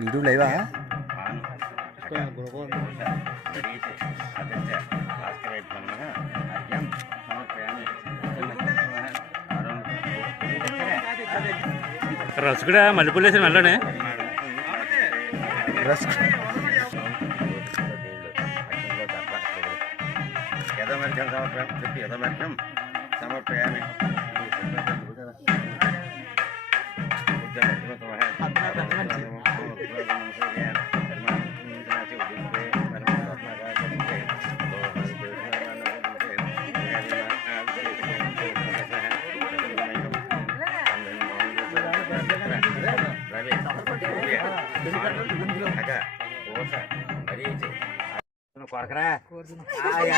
YouTube లైవా రస్ కూడా మల్లెపూలు వేసిన మళ్ళీ రస్ సమర్పయామి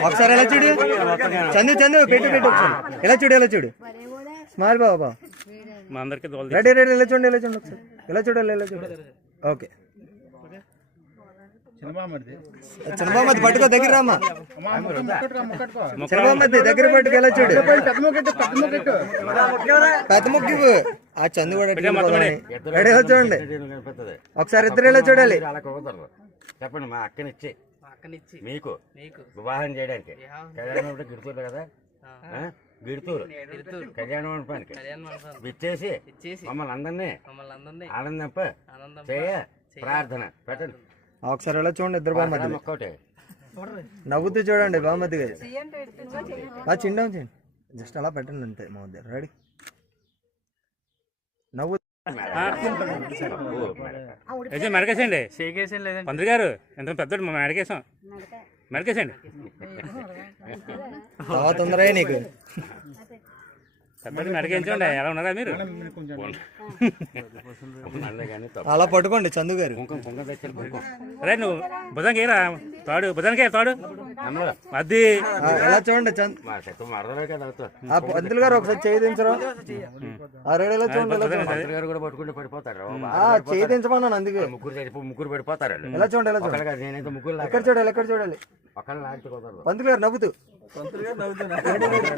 ఒకసారి ఎలా చూడు చందు చందు పెట్టు పెట్టు ఒకసారి ఎలా చూడు ఎలా చూడు స్మైల్ బాబా మా అందరికి రెడీ రెడీ ఎలా చూడండి ఎలా చూడండి ఒకసారి ఎలా చూడాలి ఎలా చూడాలి ఓకే చంద్రబాబు పట్టుకో దగ్గర రామ్మా చంద్రబాబు దగ్గర పట్టుకు ఎలా చూడు పెద్ద ముక్కు ఆ చందు కూడా రెడీ ఎలా చూడండి ఒకసారి ఇద్దరు ఎలా చూడాలి చెప్పండి మా అక్కనిచ్చి మీకు వివాహం చేయడానికి కళ్యాణం గిడుతూరు కదా గిడుతూరు కళ్యాణ మండపానికి విచ్చేసి మమ్మల్ని అందరినీ ఆనందింప చేయ ప్రార్థన పెట్టండి ఒకసారి ఎలా చూడండి ఇద్దరు బామ్మది ఒక్కటే నవ్వుతూ చూడండి బామ్మది గారు చిన్న చేయండి జస్ట్ అలా పెట్టండి అంతే మా వద్ద రెడీ నవ్వు మెడకేసండి పంతులు గారు ఎంత పెద్ద మెడకేసాం మెడకేసండి తొందరగా నీకు పెద్ద మెడకేయించండి ఎలా ఉన్నారా మీరు అలా పట్టుకోండి చందు గారు రే నువ్వు భుజంకి ఏరా తాడు భుజానికి తాడు అది ఎలా చూడండి పంతులు గారు ఒకసారి చేయి దించరు రెడీ చూడండి గారు కూడా పట్టుకుంటే పడిపోతారు చేయి దించమన్నాను అందుకే ముగ్గురు పడిపోతారు ఎలా చూడండి ఎలా చూడండి నేనైతే ముగ్గురు ఎక్కడ చూడాలి ఎక్కడ చూడాలి పక్కన లాంటి కుదరదు పంతులు గారు నవ్వుతూ